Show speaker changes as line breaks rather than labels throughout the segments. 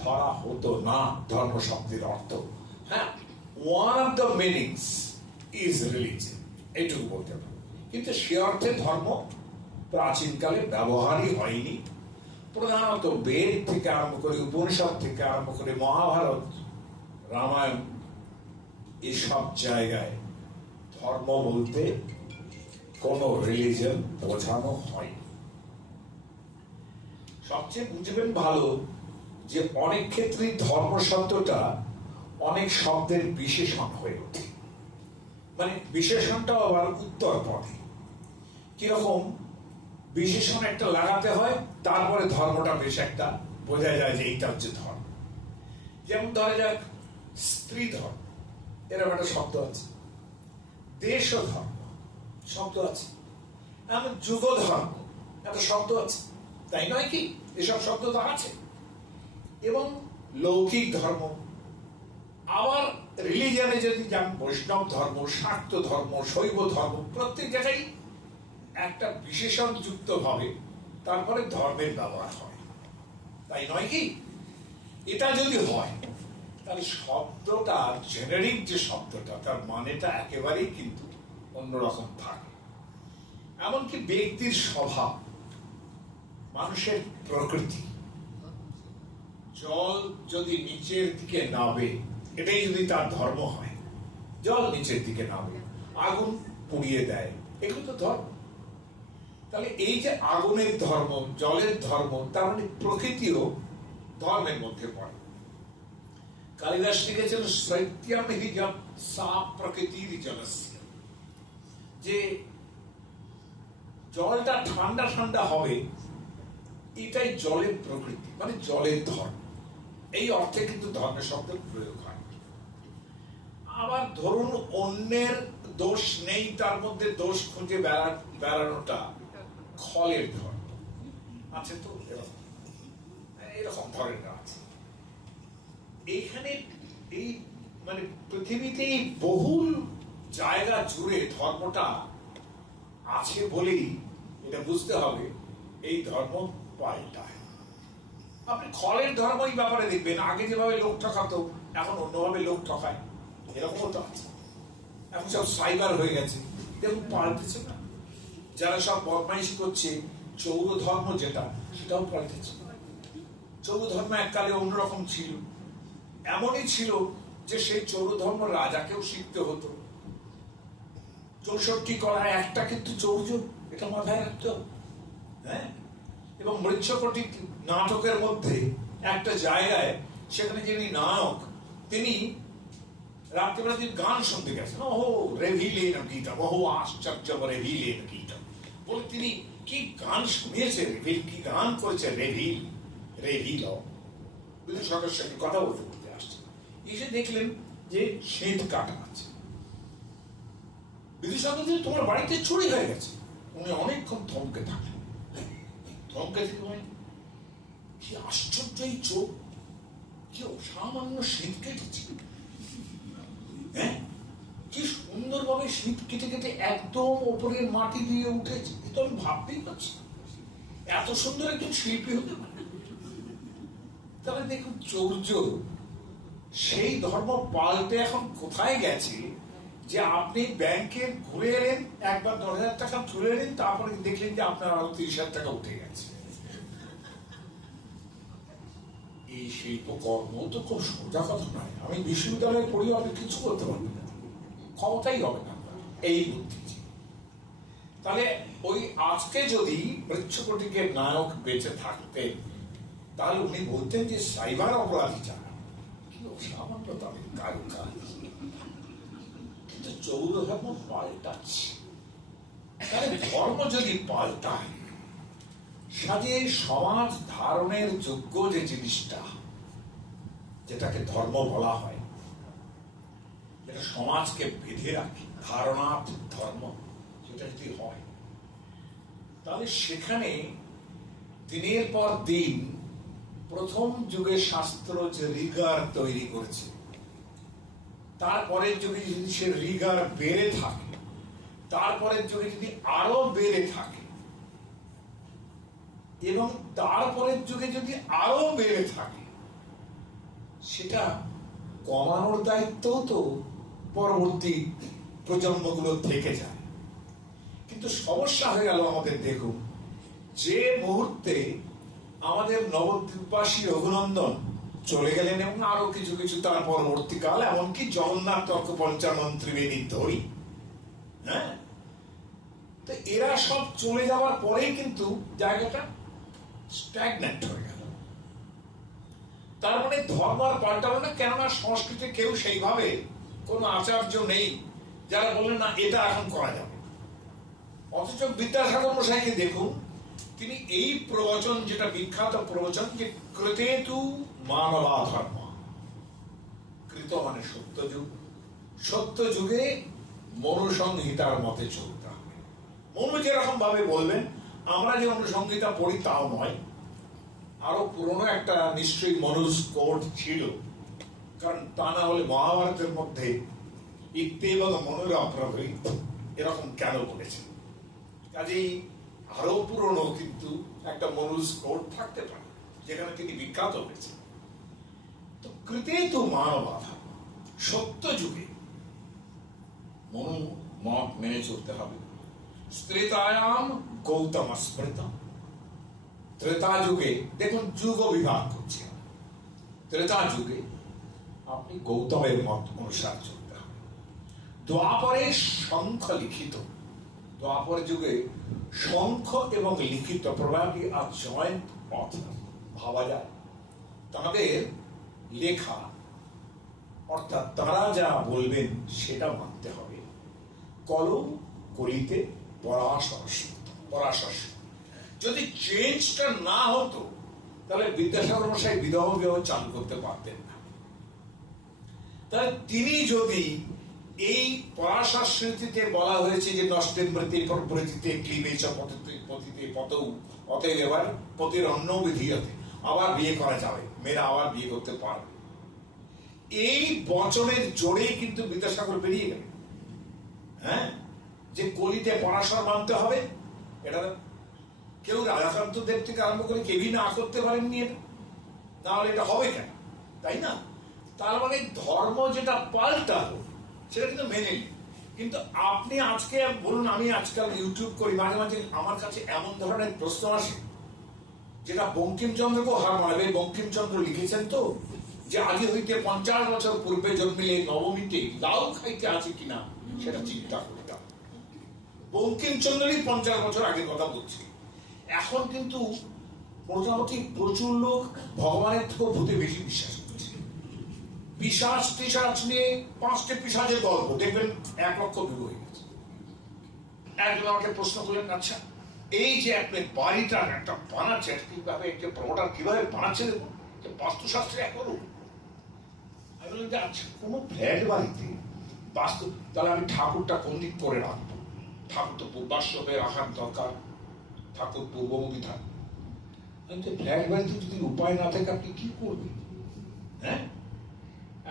ধরা হতো না ধর্ম শব্দের অর্থ হ্যাঁ one of the meanings is religion এইটুকু বলতে পারব কিন্তু সে অর্থে ধর্ম প্রাচীনকালে ব্যবহারই হয়নি। প্রধানত বেদ থেকে আরম্ভ করে উপনিষদ থেকে আরম্ভ করে মহাভারত, রামায়ণ, এসব জায়গায় ধর্ম বলতে কোনো রিলিজন বোঝানো হয়নি। সবচেয়ে বুঝবেন ভালো যে অনেক ক্ষেত্রেই ধর্ম শব্দটা অনেক শব্দের বিশেষণ হয়ে ওঠে। মানে বিশেষণটাও আবার উত্তর পথে। কীরকম? বিশেষণ একটা লাগাতে হয়, তারপরে ধর্মটা বেশ একটা বোঝা যায় যে এইটা হচ্ছে ধর্ম। যেমন ধরা যাক, স্ত্রী ধর্ম। এরকম একটা শব্দ আছে। দেশ ধর্ম। শব্দ আছে। এমন যুগ ধর্ম। এত শব্দ আছে। তাই নয় কি? এসব শব্দ তো আছে। এবং লৌকিক ধর্ম। আবার রিলিজিয়ানে যদি যান, বৈষ্ণব ধর্ম, শাক্ত ধর্ম, শৈব ধর্ম, প্রত্যেক জায়গায় একটা বিশেষণ যুক্ত ভাবে তারপরে ধর্মের ব্যবহার হয়। তাই নয় কি? এটা যদি হয়, তাহলে শব্দটা জেনারিক যে শব্দটা, তার মানেটা একেবারেই কিন্তু অন্যরকম থাকে। এমনকি ব্যক্তির স্বভাব, মানুষের প্রকৃতি। জল যদি নিচের দিকে নাবে এটাই যদি তার ধর্ম হয়, জল নিচের দিকে নাবে আগুন পুড়িয়ে দেয়, এগুলো তো ধর্ম। তাহলে এই যে আগুনের ধর্ম, জলের ধর্ম, তার মানে প্রকৃতিও ধর্মের মধ্যে পড়ে। কালিদাস লিখেছেন জব সা প্রকৃতির জলস্য। যে জলটা ঠান্ডা ঠান্ডা হবে, এটাই জলের প্রকৃতি মানে জলের ধর্ম। এই অর্থে কিন্তু ধর্মের শব্দের প্রয়োগ হয়। আবার ধরুন অন্যের দোষ নেই, তার মধ্যে দোষ খুঁজে বেড়ানোটা খলের ধর্ম। আছে তো? এরকম। ধরনের আছে। এইখানে এই মানে পৃথিবীতে বহুল জায়গা জুড়ে ধর্মটা আছে বলেই এটা বুঝতে হবে, এই ধর্ম পাল্টায়। আপনি খলের ধর্ম এই ব্যাপারে দেখবেন। আগে যেভাবে লোক ঠকাতো, এখন অন্যভাবে লোক ঠকায়। এরকমও তো আছে। এখন সব সাইবার হয়ে গেছে। দেখুন, পাল্টেছে না। যারা সব বদমাইশি করছে, চৌর ধর্ম যেটা, সেটাও পাল্টেছে। চৌর ধর্ম এককালে অন্যরকম ছিল। এমনই ছিল যে সেই চৌর ধর্ম রাজাকেও শিখতে হতো। চৌষট্টি করা একটা কিন্তু চৌর্য, এটা মাথায় রাখতে হ্যাঁ? এবং মৃচ্ছকটি নাটকের মধ্যে একটা জায়গায় সেখানে যিনি নায়ক, তিনি রাত্রিবেলা তিনি গান শুনতে গেছেন। ওহো রেভিলে না গীতা, ওহো, আশ্চর্য রেভিলে গীতা। বলে তিনি কি গান শুনিয়েছে রেভিল কি গান করেছে? রেভিল রেভিল। সরকারের সঙ্গে কথা বলতে বলতে আসছে। এসে দেখলেন যে শীত কাটা আছে। বিদ্যুৎ তোমার বাড়িতে চুরি হয়ে গেছে। উনি অনেকক্ষণ থমকে থাকলেন। থমকে থেকে বলেন কি আশ্চর্য এই চোখ। কি অসামান্য শীত কেটেছে। হ্যাঁ? কি সুন্দরভাবে শীত কেটে কেটে একদম ওপরের মাটি দিয়ে উঠেছে। এ তো আমি ভাবতেই পারছি এত সুন্দর একজন শিল্পী হতে পারে। তাহলে দেখুন, চৌর্য, সেই ধর্ম পাল্টে এখন কোথায় গেছে? যে আপনি ব্যাংকে ঘুরে এলেন, একবার দশ হাজার টাকা তুলে এলেন, তারপরে দেখলেন যে আপনার আরও তিরিশ হাজার টাকা উঠে গেছে। এই শিল্পকর্ম তো খুব সোজা কথা নয়। আমি বিশ্ববিদ্যালয়ে পড়ি আপনি কিছু করতে পারবেন না। ক্ষমতাই হবে না এই বুদ্ধি তাহলে ওই আজকে যদি মৃচ্ছকটিকে নায়ক বেঁচে থাকতেন, তাহলে উনি বলতেন যে সাইবার অপরাধী যারা, কি অসামান্য তাদের কারুকাজ কিন্তু চৌর ধর্ম পাল্টাচ্ছে। তাহলে ধর্ম যদি পাল্টায় সাজে সমাজ ধারণের যোগ্য যে জিনিসটা, যেটাকে ধর্ম বলা হয়, যেটা সমাজকে বেঁধে রাখে, ধারণাত ধর্ম, সেটা যদি হয়, তাহলে সেখানে দিনের পর দিন প্রথম যুগে শাস্ত্র যে রিগার তৈরি করেছে তারপরের যুগে যদি সে রিগার বেড়ে থাকে তারপরের যুগে যদি আরও বেড়ে থাকে, এবং তারপরের যুগে যদি আরও বেড়ে থাকে, সেটা কমানোর দায়িত্ব তো পরবর্তী প্রজন্মগুলো থেকে যায়। কিন্তু সমস্যা হয়ে গেল আমাদের দেখুন, যে মুহূর্তে আমাদের নবদ্বীপবাসী রঘুনন্দন চলে গেলেন এবং আরও কিছু কিছু তার পরবর্তীকাল, এমনকি জগন্নাথ তর্ক পঞ্চানন ত্রিবেণী ধরি হ্যাঁ? তো এরা সব চলে যাওয়ার পরেই কিন্তু জায়গাটা স্ট্যাগনেন্ট হয়ে গেল। তার মানে ধর্ম আর পাল্টালো না, কেননা সংস্কৃতে কেউ সেইভাবে কোনো আচার্য নেই যারা বললেন, না, এটা এখন করা যাবে। অথচ বিদ্যাসাগর মশাইকে দেখুন, তিনি এই প্রবচন, যেটা বিখ্যাত প্রবচন, যে কৃতেতু মানবা ধর্ম কৃত মানে সত্য যুগ সত্য যুগে মনুসংহিতার মতে চলতে হবে। মনু যেরকম ভাবে বলবেন, আমরা যে অনুসংহিতা পড়ি তাও নয়। আরও পুরনো একটা নিশ্চয়ই মনুজ কোড ছিল। কারণ তা না হলে মহাভারতের মধ্যে ইত্যেবং মনুর অপ্রভৃত এরকম কেন বলেছে কাজেই আরও পুরনো কিন্তু একটা মনুজ কোড থাকতে পারে, যেখানে তিনি বিখ্যাত হয়েছে কৃতে তো মানবাধা সত্য যুগে মনু মত মেনে চলতে হবে স্ত্রেতায়াম গৌতম স্মৃতম ত্রেতা যুগে দেখুন যুগ বিভাগ করছে ত্রেতা যুগে আপনি গৌতমের মত অনুসার চলতে হবে দ্বাপরে শঙ্খ লিখিত দ্বাপর যুগে শঙ্খ এবং লিখিত প্রভাবী আর জয়েন্ট অথর ভাবা যায় তাদের লেখা, অর্থাৎ তারা যা বলবেন সেটা মানতে হবে। কলম কলিতে পরাশর পরাশর যদি চেঞ্জটা না হতো, তাহলে বিদ্যাসাগর মশাই বিধব বিবাহ চালু করতে পারতেন না। তাহলে তিনি যদি এই পরাশর স্মৃতিতে বলা হয়েছে যে নষ্টের মৃত্যু প্রতিতে ক্লিবেচ পতিতে পতিতে পতৌ, অতএব এবার পতির অন্য বিধিয়তে আবার বিয়ে করা যাবে। মেয়েরা আবার বিয়ে করতে পারবে। এই বচনের জোরেই কিন্তু বিদ্যাসাগর বেরিয়ে গেল হ্যাঁ? যে কলিতে পড়াশোনা মানতে হবে, এটা কেউ রাধাকান্ত দেব থেকে আরম্ভ করে কেউই না করতে পারেননি এটা। তাহলে এটা হবে কেন? তাই না? তার মানে ধর্ম যেটা পাল্টালো সেটা কিন্তু মেনে কিন্তু আপনি আজকে, বলুন, আমি আজকাল ইউটিউব করি, মাঝে মাঝে আমার কাছে এমন ধরনের প্রশ্ন আসে যেটা বঙ্কিমচন্দ্রকেও হার মানাবে। বঙ্কিমচন্দ্র লিখেছেন তো যে আগে হইতে পঞ্চাশ বছর পূর্বে জন্মিলে নবমীতে লাউ খাইতে আছে কিনা, সেটা চিন্তা করতাম বঙ্কিমচন্দ্রই পঞ্চাশ বছর আগে কথা বলছি। এখন কিন্তু মোটামুটি প্রচুর লোক ভগবানের থেকেও ভূতে বেশি বিশ্বাস করছে। পিসাচ টিসাচ নিয়ে পাঁচটি পিসাচের গল্প। দেখবেন এক লক্ষ ভিউ হয়ে গেছে। একজন আমাকে প্রশ্ন করলেন আচ্ছা এই যে আপনি বাড়িটার একটা বানাচ্ছেন কীভাবে একটা প্রমোটার কীভাবে বানাচ্ছে দেখুন, যে বাস্তুশাস্ত্রে এক করুন আমি বললাম, যে আচ্ছা কোনো ফ্ল্যাট বাড়িতে বাস্তু তাহলে আমি ঠাকুরটা কোন দিক করে রাখব? ঠাকুর তো পূর্বাশ্য হয়ে রাখার দরকার। ঠাকুর পূর্বমুখী থাক কিন্তু ফ্ল্যাট বাড়িতে যদি উপায় না থাকে, আপনি কি করবেন? হ্যাঁ?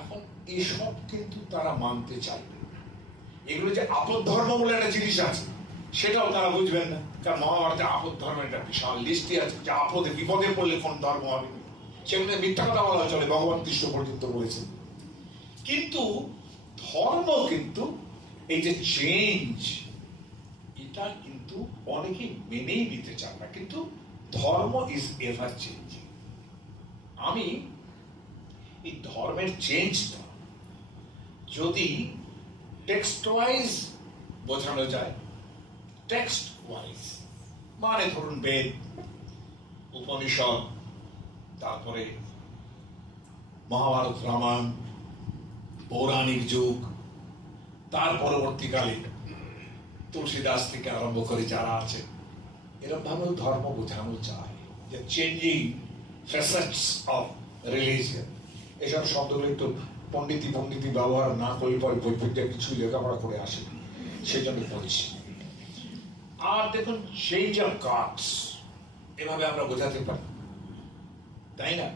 এখন এসব কিন্তু তারা মানতে চাইবে এগুলো যে আপদ ধর্ম বলে একটা জিনিস আছে। সেটাও তারা বুঝবেন না। কারণ মহাভারতে আপদ ধর্মের একটা বিশাল লিস্টই আছে। যে আপদে, বিপদে পড়লে কোন ধর্ম হবে সেগুলো মিথ্যা কথা বলা চলে, ভগবান কৃষ্ণ পর্যন্ত বলেছেন। কিন্তু ধর্ম কিন্তু, এই যে চেঞ্জ এটা কিন্তু অনেকে মেনেই নিতে চান না। কিন্তু ধর্ম ইজ এভার চেঞ্জিং আমি, এই ধর্মের চেঞ্জটা যদি টেক্সট ওয়াইজ বোঝানো যায় টেক্সট ওয়াইজ মানে ধরুন বেদ, উপনিষদ, তারপরে মহাভারত রামায়ণ, পৌরাণিক যুগ, তার পরবর্তীকালে তুলসীদাস থেকে আরম্ভ করে যারা আছে এরকম ভাবেও ধর্ম বোঝানো যায়। যে চেঞ্জিং ফেসেটস অফ রিলিজিয়ন এসব শব্দগুলো একটু পণ্ডিতি পণ্ডিতি ব্যবহার না করলে পরে বৈপরীত্য কিছু লেখাপড়া করে আসে সেই জন্য বলছি। আর দেখুন, সেই যে গাডস এভাবে আমরা বোঝাতে পারি। তাই না?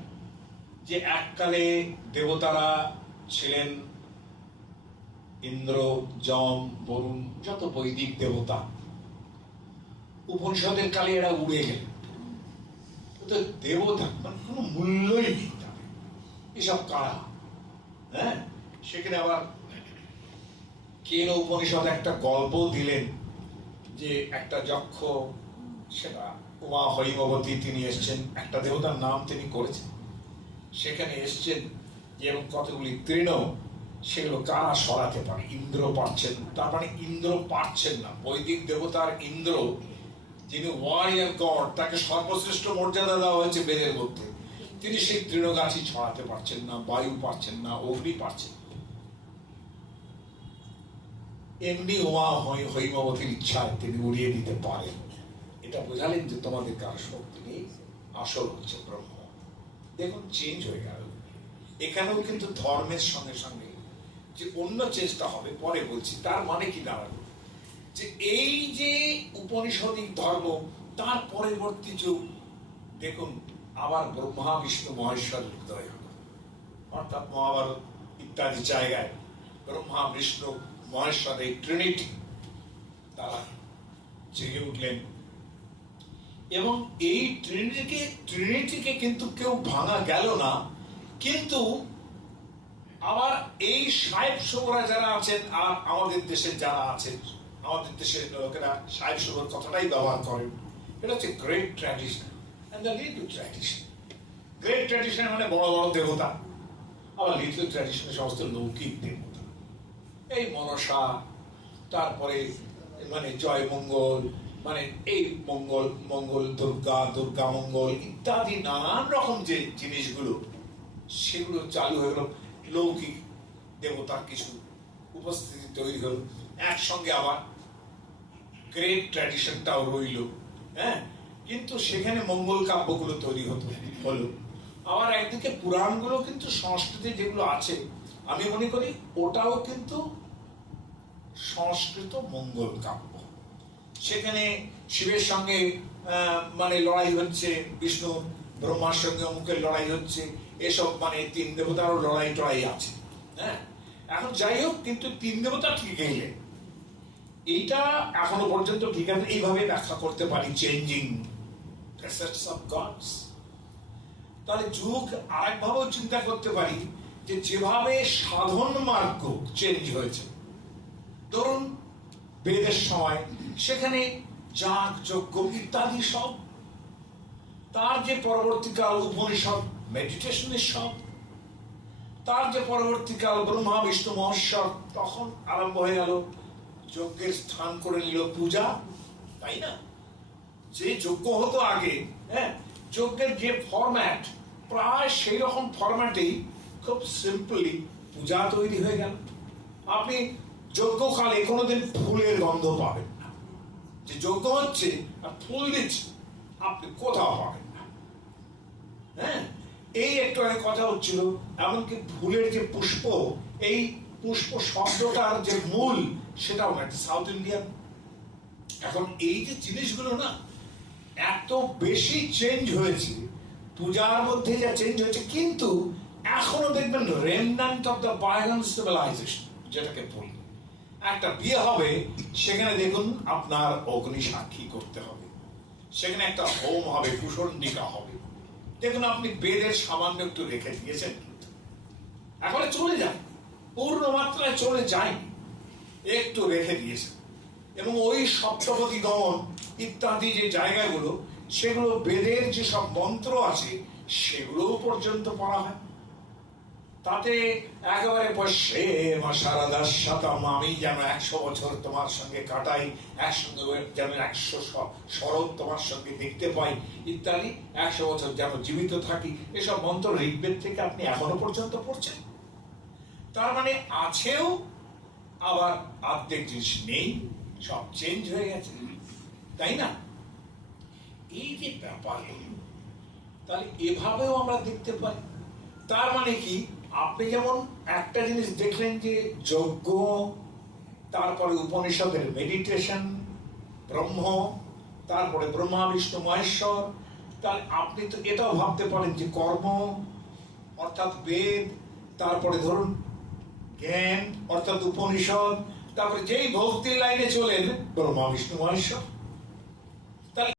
যে এককালে দেবতারা ছিলেন ইন্দ্র, যম, বরুণ, যত বৈদিক দেবতা। উপনিষদের কালে এরা উড়ে গেলেন। তো দেবতা মানে কোনো মূল্যই নেই তাদের। এসব কারা? হ্যাঁ? সেখানে আবার কেন উপনিষদ একটা গল্প দিলেন? যে একটা যক্ষ, সেটা উমা হৈমবতী তিনি এসছেন, একটা দেবতার নাম তিনি করেছেন। সেখানে এসছেন যে এবং কতগুলি তৃণ, সেগুলো কারা সরাতে পারে? ইন্দ্র পারছেন না। তার মানে ইন্দ্র পারছেন না। বৈদিক দেবতার ইন্দ্র, যিনি ওয়ারিয়ার গড তাকে সর্বশ্রেষ্ঠ মর্যাদা দেওয়া হয়েছে বেদের মধ্যে। তিনি সেই তৃণগাছি ছড়াতে পারছেন না, বায়ু পারছেন না, অগ্নি পারছেন না। এমনি উমা হৈ- হৈমবতীর ইচ্ছায় তিনি উড়িয়ে দিতে পারেন। এটা বোঝালেন যে তোমাদের কার শক্তি নেই। আসল হচ্ছে ব্রহ্ম। দেখুন চেঞ্জ হয়ে গেল। এখানেও কিন্তু ধর্মের সঙ্গে সঙ্গে যে অন্য চেষ্টা হবে, পরে বলছি, তার মানে কি দাঁড়াল? যে এই যে উপনিষদিক ধর্ম, তার পরবর্তী যুগ, দেখুন, আবার ব্রহ্মা, বিষ্ণু মহেশ্বরের উদয় হল অর্থাৎ মহাভারত ইত্যাদি জায়গায় ব্রহ্মা, বিষ্ণু মহেশ্বর এই ট্রিনিটি তারা জেগে উঠলেন। এবং এই ট্রিনিটিকে ট্রিনিটিকে কিন্তু কেউ ভাঙা গেল না। কিন্তু আবার এই সাহেব শুভরা যারা আছেন আর আমাদের দেশে যারা আছেন, আমাদের দেশের লোকেরা সাহেব শুভর কথাটাই ব্যবহার করেন এটা হচ্ছে great tradition and the little tradition great tradition মানে বড় বড় দেবতা, আবার লিটল ট্র্যাডিশনে সমস্ত লৌকিক দেবতা। এই মনসা, তারপরে মানে জয় মঙ্গল মানে এই মঙ্গল মঙ্গল, দুর্গা দুর্গা মঙ্গল ইত্যাদি নানান রকম যে জিনিসগুলো, সেগুলো চালু হয়ে গেল। লৌকিক দেবতার কিছু উপস্থিতি তৈরি হলো। একসঙ্গে আবার গ্রেট ট্র্যাডিশনটাও রইল হ্যাঁ? কিন্তু সেখানে মঙ্গল কাব্যগুলো তৈরি হতো, হলো। আবার একদিকে পুরাণগুলো কিন্তু সংস্কৃতি যেগুলো আছে, আমি মনে করি ওটাও কিন্তু সংস্কৃত মঙ্গল কাব্য। সেখানে শিবের সঙ্গে মানে লড়াই হচ্ছে, বিষ্ণু ব্রহ্মার সঙ্গে অমুকের লড়াই হচ্ছে, এসব মানে তিন দেবতারও লড়াই টড়াই আছে হ্যাঁ? এখন যাই হোক, কিন্তু তিন দেবতা ঠিক গেলেন এইটা এখনও পর্যন্ত ঠিক আছে, এইভাবে ব্যাখ্যা করতে পারি চেঞ্জিং তাহলে যুগ আরেকভাবেও চিন্তা করতে পারি যে যেভাবে সাধন মার্গ চেঞ্জ হয়েছে বেদের সময় সেখানে যাগ, যজ্ঞ ইত্যাদি সব। তার যে পরবর্তীকাল উপনিষদ মেডিটেশনের সব। তার যে পরবর্তীকাল ব্রহ্মা, বিষ্ণু, মহেশ্বর, তখন আরম্ভ হয়ে গেল যজ্ঞের স্থান করে নিল পূজা, তাই না? যে যজ্ঞ হতো আগে হ্যাঁ যজ্ঞের যে ফরম্যাট প্রায় সেই রকম ফরম্যাটেই খুব সিম্পলি পূজা তৈরি হয়ে গেল। আপনি যজ্ঞকালে কোনোদিন ফুলের গন্ধ পাবেন না। যে যজ্ঞ হচ্ছে, আর ফুল দিচ্ছে, আপনি কোথাও পাবেন না। হ্যাঁ? এই একটু আগে কথা হচ্ছিল, এমনকি ফুলের যে পুষ্প, এই পুষ্প শব্দটার যে মূল, সেটাও না সাউথ ইন্ডিয়ান এখন এই যে জিনিসগুলো না, এত বেশি চেঞ্জ হয়েছে, পূজার মধ্যে যা চেঞ্জ হয়েছে, কিন্তু এখনও দেখবেন remnant of the bygone civilization যেটাকে বলি। একটা বিয়ে হবে, সেখানে দেখুন আপনার অগ্নি সাক্ষী করতে হবে। সেখানে একটা হোম হবে কুশন্ডিকা হবে। দেখুন আপনি বেদের সামান্য একটু রেখে দিয়েছেন। এখন চলে যায় পূর্ণ মাত্রায় চলে যায়নি একটু রেখে দিয়েছেন। এবং ওই সপ্তপতি গমন ইত্যাদি যে জায়গাগুলো, সেগুলো বেদের যে সব মন্ত্র আছে, সেগুলোও পর্যন্ত পড়া হয়। তাতে একেবারে বসে মা সারাদার শতম আমি যেন একশো বছর তোমার সঙ্গে কাটাই, একসঙ্গে যেন একশো শরৎ তোমার সঙ্গে দেখতে পাই, ইত্যাদি। একশো বছর যেন জীবিত থাকি, এসব মন্ত্র ঋগ্বেদ থেকে আপনি এখনও পর্যন্ত পড়ছেন। তার মানে আছেও, আবার অর্ধেক জিনিস নেই, সব চেঞ্জ হয়ে গেছে। তাই না? এই যে ব্যাপারগুলো তাহলে এভাবেও আমরা দেখতে পাই তার মানে কি? আপনি যেমন একটা জিনিস দেখলেন যে যজ্ঞ, তারপরে উপনিষদের মেডিটেশন ব্রহ্ম, তারপরে ব্রহ্মা, বিষ্ণু, মহেশ্বর তাহলে আপনি তো এটাও ভাবতে পারেন যে কর্ম, অর্থাৎ বেদ, তারপরে ধরুন জ্ঞান, অর্থাৎ উপনিষদ, তারপরে যেই ভক্তির লাইনে চলেন, ব্রহ্মা, বিষ্ণু, মহেশ্বর।